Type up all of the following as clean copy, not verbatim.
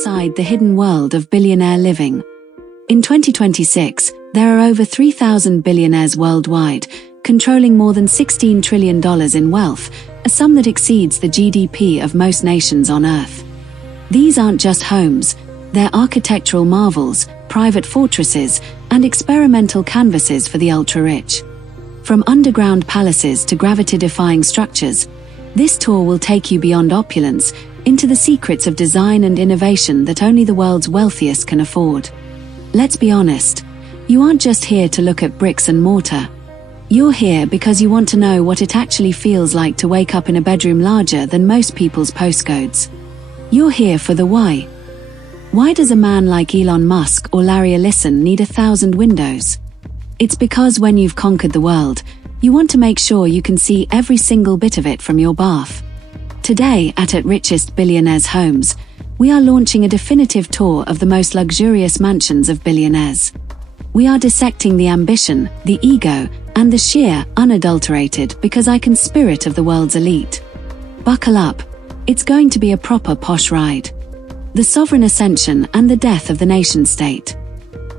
inside the hidden world of billionaire living. In 2026, there are over 3,000 billionaires worldwide, controlling more than $16 trillion in wealth, a sum that exceeds the GDP of most nations on Earth. These aren't just homes, they're architectural marvels, private fortresses, and experimental canvases for the ultra-rich. From underground palaces to gravity-defying structures, this tour will take you beyond opulence, into the secrets of design and innovation that only the world's wealthiest can afford. Let's be honest, you aren't just here to look at bricks and mortar. You're here because you want to know what it actually feels like to wake up in a bedroom larger than most people's postcodes. You're here for the why. Why does a man like Elon Musk or Larry Ellison need 1,000 windows? It's because when you've conquered the world, you want to make sure you can see every single bit of it from your bath. Today at Richest Billionaires Homes, we are launching a definitive tour of the most luxurious mansions of billionaires. We are dissecting the ambition, the ego, and the sheer, unadulterated because I can spirit of the world's elite. Buckle up, it's going to be a proper posh ride. The sovereign ascension and the death of the nation-state.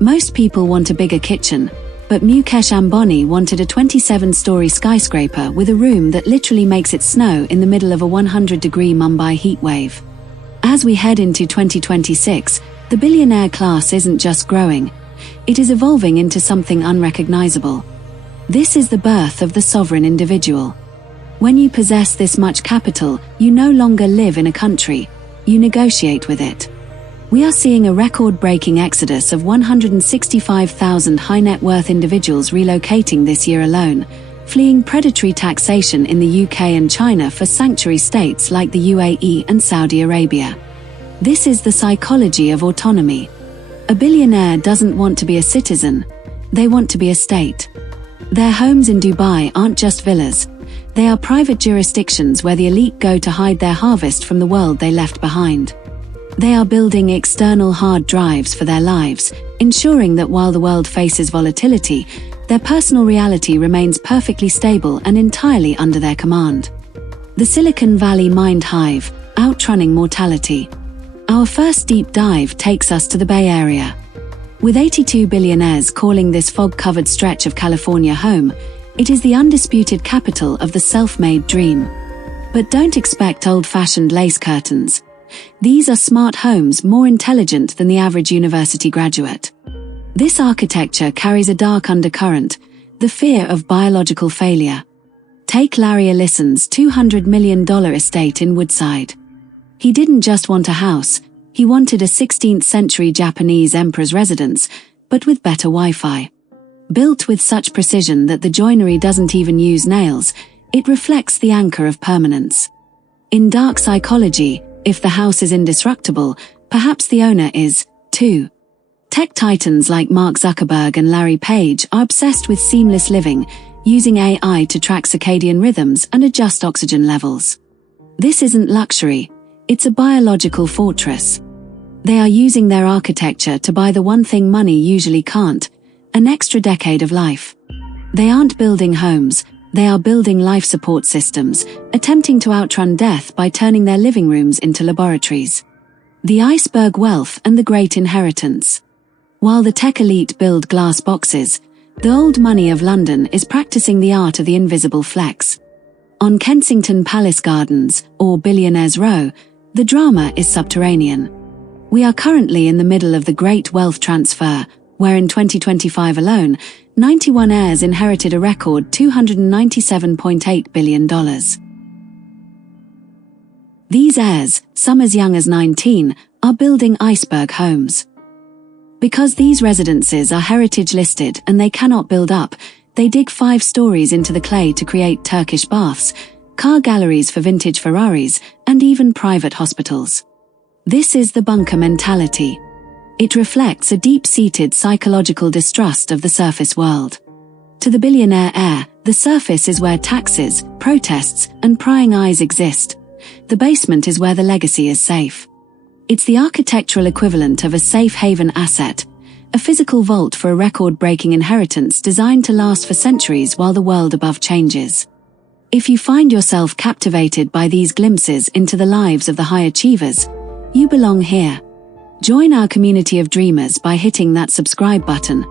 Most people want a bigger kitchen, but Mukesh Ambani wanted a 27-story skyscraper with a room that literally makes it snow in the middle of a 100-degree Mumbai heatwave. As we head into 2026, the billionaire class isn't just growing, it is evolving into something unrecognizable. This is the birth of the sovereign individual. When you possess this much capital, you no longer live in a country, you negotiate with it. We are seeing a record-breaking exodus of 165,000 high-net-worth individuals relocating this year alone, fleeing predatory taxation in the UK and China for sanctuary states like the UAE and Saudi Arabia. This is the psychology of autonomy. A billionaire doesn't want to be a citizen, they want to be a state. Their homes in Dubai aren't just villas, they are private jurisdictions where the elite go to hide their harvest from the world they left behind. They are building external hard drives for their lives, ensuring that while the world faces volatility, their personal reality remains perfectly stable and entirely under their command. The Silicon Valley mind hive, outrunning mortality. Our first deep dive takes us to the Bay Area. With 82 billionaires calling this fog-covered stretch of California home, it is the undisputed capital of the self-made dream. But don't expect old-fashioned lace curtains. These are smart homes more intelligent than the average university graduate. This architecture carries a dark undercurrent, the fear of biological failure. Take Larry Ellison's $200 million estate in Woodside. He didn't just want a house, he wanted a 16th century Japanese emperor's residence, but with better Wi-Fi. Built with such precision that the joinery doesn't even use nails, it reflects the anchor of permanence. In dark psychology, if the house is indestructible, perhaps the owner is, too. Tech titans like Mark Zuckerberg and Larry Page are obsessed with seamless living, using AI to track circadian rhythms and adjust oxygen levels. This isn't luxury, it's a biological fortress. They are using their architecture to buy the one thing money usually can't, an extra decade of life. They aren't building homes, they are building life support systems, attempting to outrun death by turning their living rooms into laboratories. The Iceberg wealth and the great inheritance. While the tech elite build glass boxes, the old money of London is practicing the art of the invisible flex. On Kensington Palace Gardens, or Billionaires Row, the drama is subterranean. We are currently in the middle of the great wealth transfer, where in 2025 alone, 91 heirs inherited a record $297.8 billion. These heirs, some as young as 19, are building Iceberg homes. Because these residences are heritage listed and they cannot build up, they dig 5 stories into the clay to create Turkish baths, car galleries for vintage Ferraris, and even private hospitals. This is the bunker mentality. It reflects a deep-seated psychological distrust of the surface world. To the billionaire heir, the surface is where taxes, protests, and prying eyes exist. The basement is where the legacy is safe. It's the architectural equivalent of a safe haven asset, a physical vault for a record-breaking inheritance designed to last for centuries while the world above changes. If you find yourself captivated by these glimpses into the lives of the high achievers, you belong here. Join our community of dreamers by hitting that subscribe button.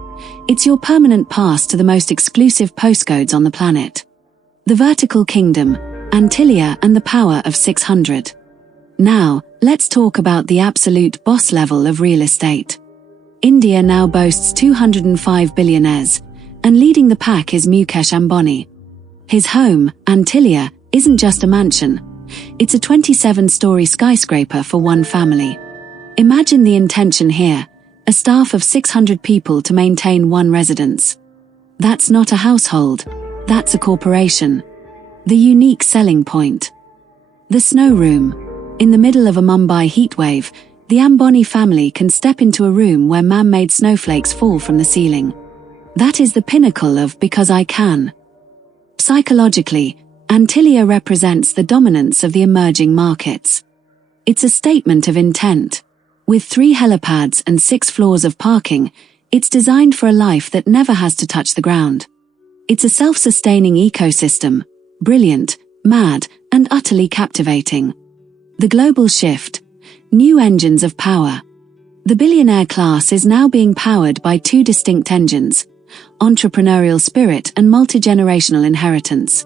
It's your permanent pass to the most exclusive postcodes on the planet. The Vertical Kingdom, Antilia and the Power of 600. Now, let's talk about the absolute boss level of real estate. India now boasts 205 billionaires, and leading the pack is Mukesh Ambani. His home, Antilia, isn't just a mansion. It's a 27-story skyscraper for one family. Imagine the intention here, a staff of 600 people to maintain one residence. That's not a household, that's a corporation. The unique selling point. The snow room. In the middle of a Mumbai heatwave, the Ambani family can step into a room where man-made snowflakes fall from the ceiling. That is the pinnacle of because I can. Psychologically, Antilia represents the dominance of the emerging markets. It's a statement of intent. With 3 helipads and 6 floors of parking, it's designed for a life that never has to touch the ground. It's a self-sustaining ecosystem, brilliant, mad, and utterly captivating. The global shift. New engines of power. The billionaire class is now being powered by 2 distinct engines: entrepreneurial spirit and multi-generational inheritance.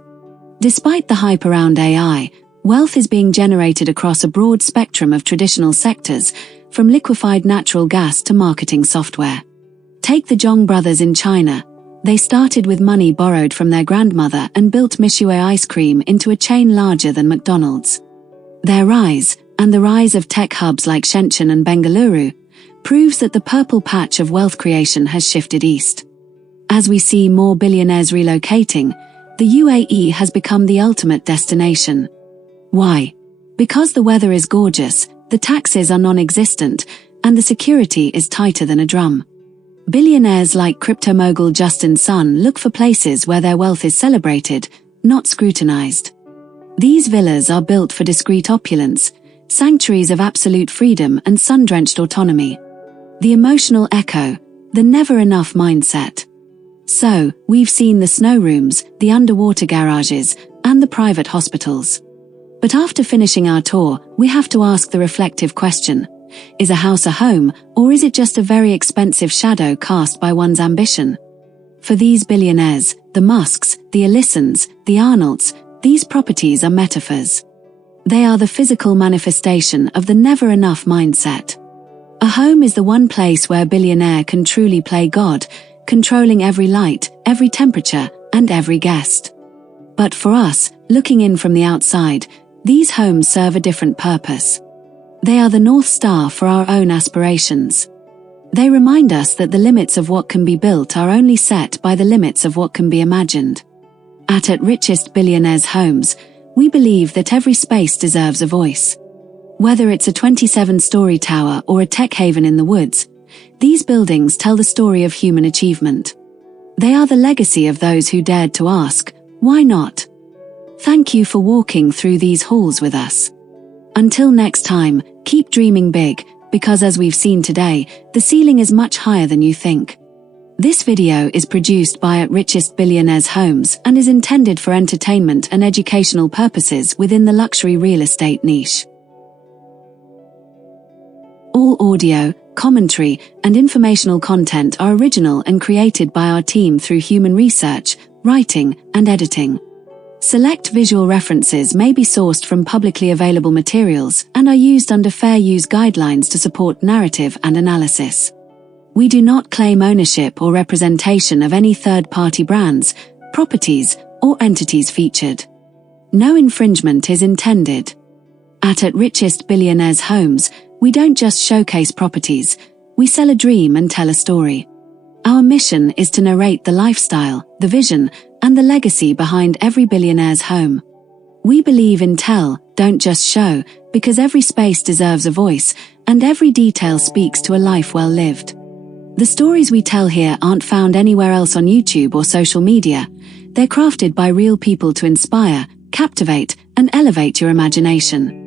Despite the hype around AI, wealth is being generated across a broad spectrum of traditional sectors, from liquefied natural gas to marketing software. Take the Zhong brothers in China. They started with money borrowed from their grandmother and built Mishue ice cream into a chain larger than McDonald's. Their rise, and the rise of tech hubs like Shenzhen and Bengaluru, proves that the purple patch of wealth creation has shifted east. As we see more billionaires relocating, the UAE has become the ultimate destination. Why? Because the weather is gorgeous, the taxes are non-existent, and the security is tighter than a drum. Billionaires like crypto mogul Justin Sun look for places where their wealth is celebrated, not scrutinized. These villas are built for discreet opulence, sanctuaries of absolute freedom and sun-drenched autonomy. The emotional echo, the never-enough mindset. So, we've seen the snow rooms, the underwater garages, and the private hospitals. But after finishing our tour, we have to ask the reflective question: is a house a home, or is it just a very expensive shadow cast by one's ambition? For these billionaires, the Musks, the Ellisons, the Arnolds, these properties are metaphors. They are the physical manifestation of the never-enough mindset. A home is the one place where a billionaire can truly play God, controlling every light, every temperature, and every guest. But for us, looking in from the outside, these homes serve a different purpose. They are the North Star for our own aspirations. They remind us that the limits of what can be built are only set by the limits of what can be imagined. At Richest Billionaires Homes, we believe that every space deserves a voice. Whether it's a 27-story tower or a tech haven in the woods, these buildings tell the story of human achievement. They are the legacy of those who dared to ask, why not? Thank you for walking through these halls with us. Until next time, keep dreaming big, because as we've seen today, the ceiling is much higher than you think. This video is produced by Richest Billionaires Homes and is intended for entertainment and educational purposes within the luxury real estate niche. All audio, commentary, and informational content are original and created by our team through human research, writing, and editing. Select visual references may be sourced from publicly available materials and are used under fair use guidelines to support narrative and analysis. We do not claim ownership or representation of any third-party brands, properties, or entities featured. No infringement is intended. At Richest Billionaires Homes, we don't just showcase properties, we sell a dream and tell a story. Our mission is to narrate the lifestyle, the vision, and the legacy behind every billionaire's home. We believe in tell, don't just show, because every space deserves a voice, and every detail speaks to a life well lived. The stories we tell here aren't found anywhere else on YouTube or social media. They're crafted by real people to inspire, captivate, and elevate your imagination.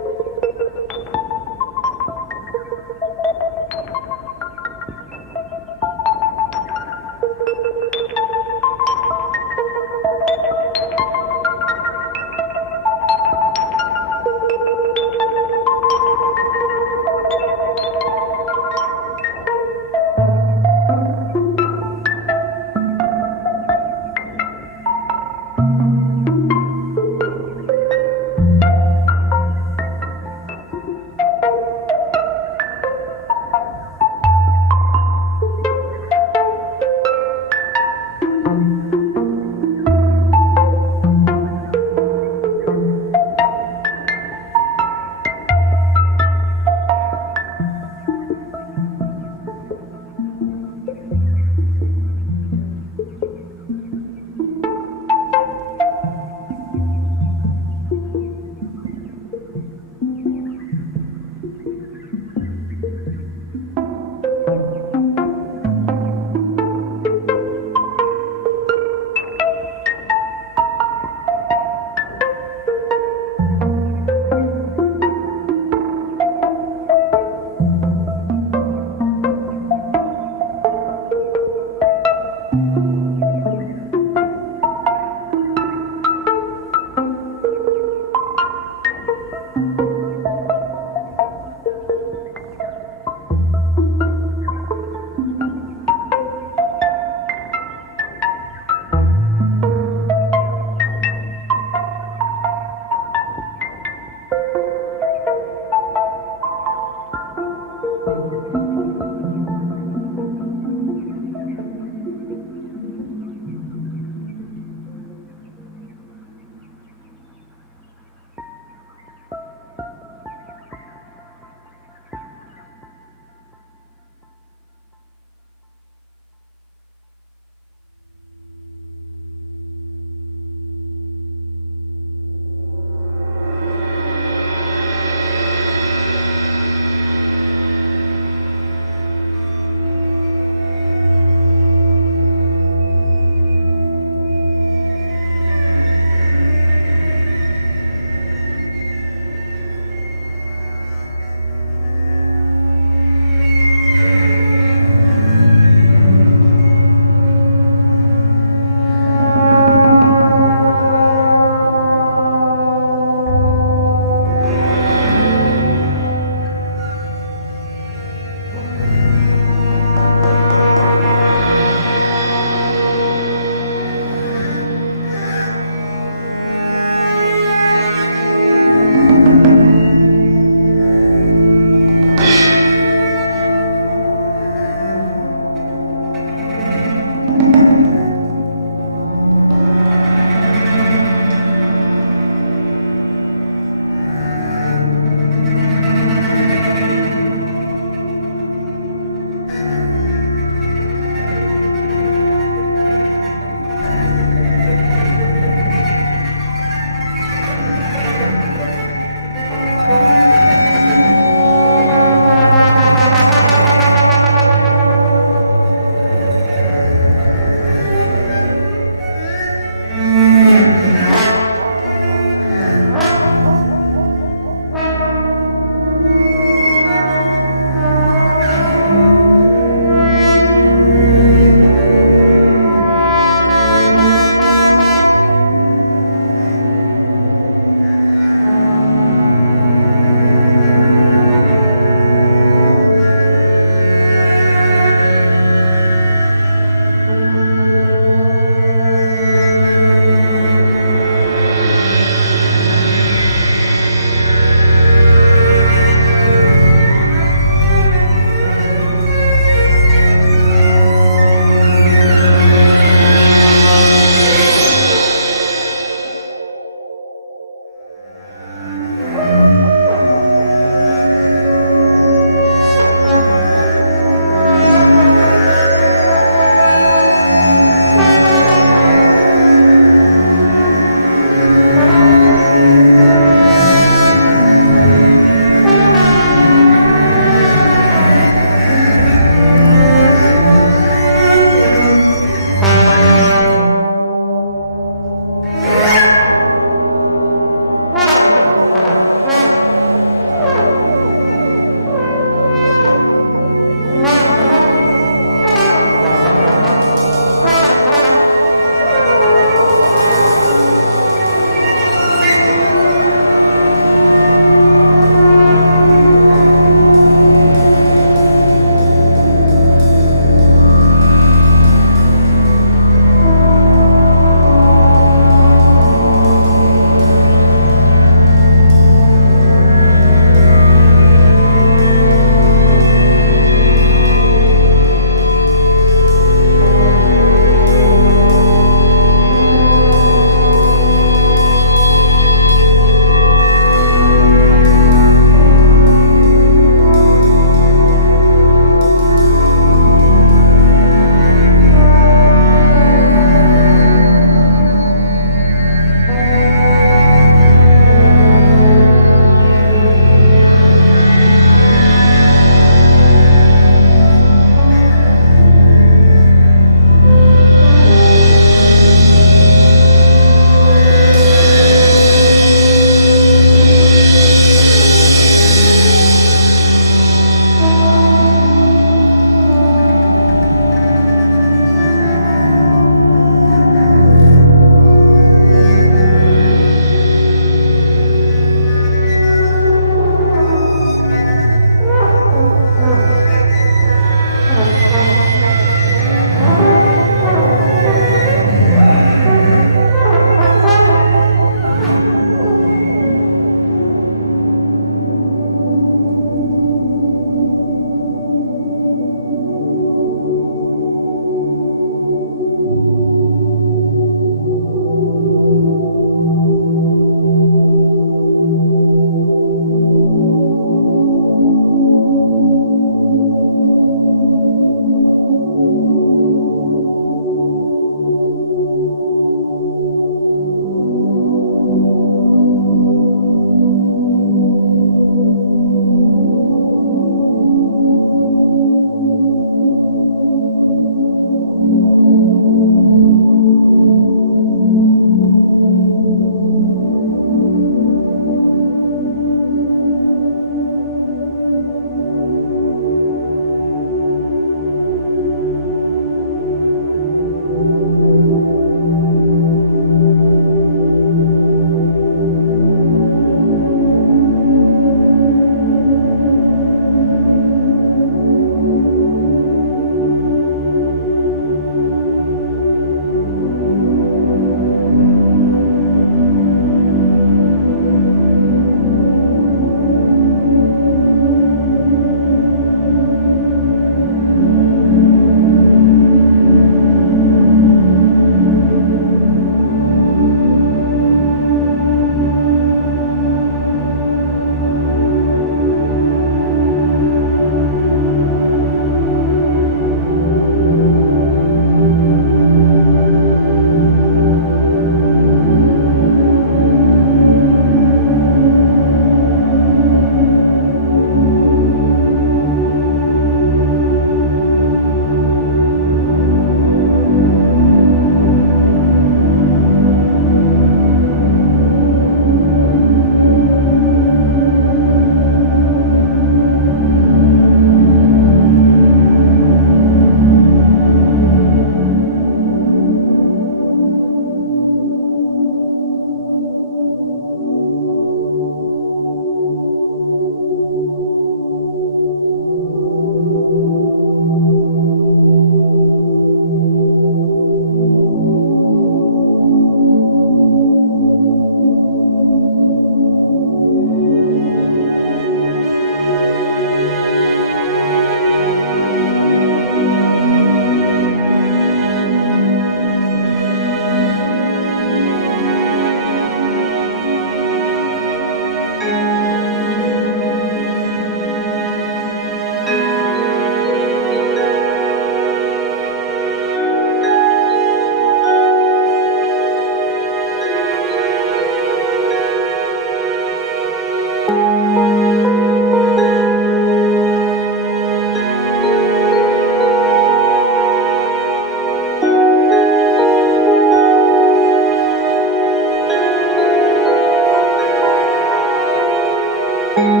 Thank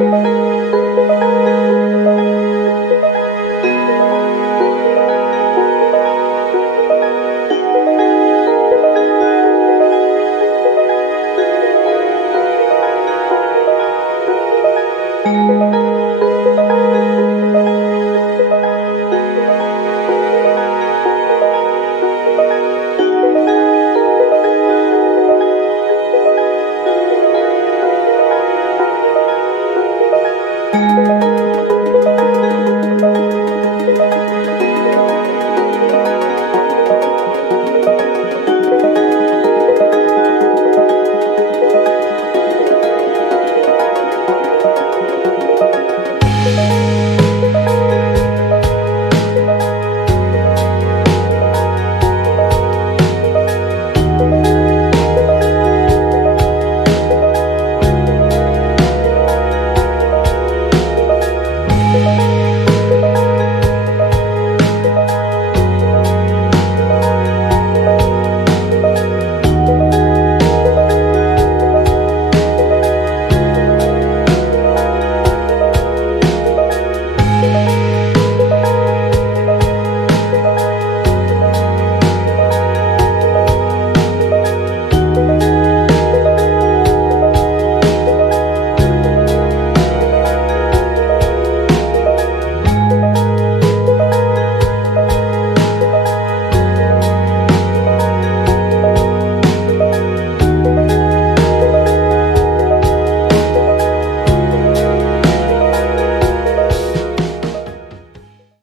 you.